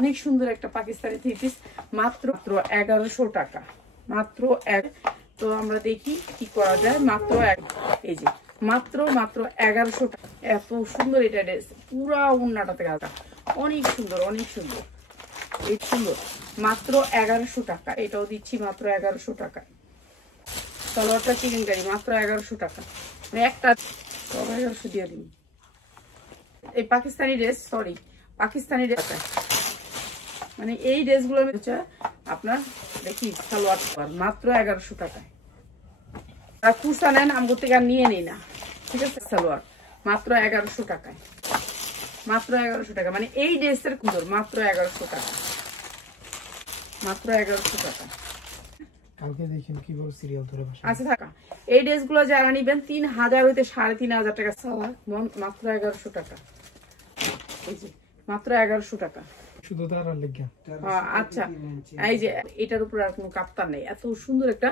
অনেক সুন্দর একটা পাকিস্তানি থ্রি পিস, মাত্র 1100 টাকা, মাত্র এক। তো আমরা দেখি কি করা যায়। মাত্র এই যে মাত্র 1100 টাকা, এত সুন্দর এটা ড্রেস, পুরা ওড়নাটাতে কাজ, অনেক সুন্দর, অনেক সুন্দর, এই সুন্দর, মাত্র 1100 টাকা। এটাও দিচ্ছি মাত্র 1100 টাকা। সালোয়ারটা চিকেন কারি, মাত্র 1100 টাকা, মানে একটা 1100 দিয়ে দিন। এই Pakistani dress, sorry Pakistani dress, মানে এই ড্রেসগুলো হচ্ছে আপনার দেখি সালোয়ার মাত্র 1100 টাকায়। আর খুচরা নেন, আমগো থেকে আর নিয়ে নেই না, ঠিক আছে। সালোয়ার মাত্র 1100 টাকায়, মাত্র 1100 টাকা, মানে এই ড্রেসের সুন্দর, মাত্র 1100 টাকা, মাত্র 1100 টাকা। কালকে দেখেন কি বড় সিরিয়াল ধরে বসে আচ্ছা থাকা। এই ড্রেসগুলো যারা নিবেন 3000 হইতে 3500 টাকা সালোয়ার, মাত্র 1100 টাকা, এই যে মাত্র 1100 টাকা শুধু তার আর লেগে। আচ্ছা, এই যে এটার উপর আর কোনো কাপ্তান নেই, এত সুন্দর একটা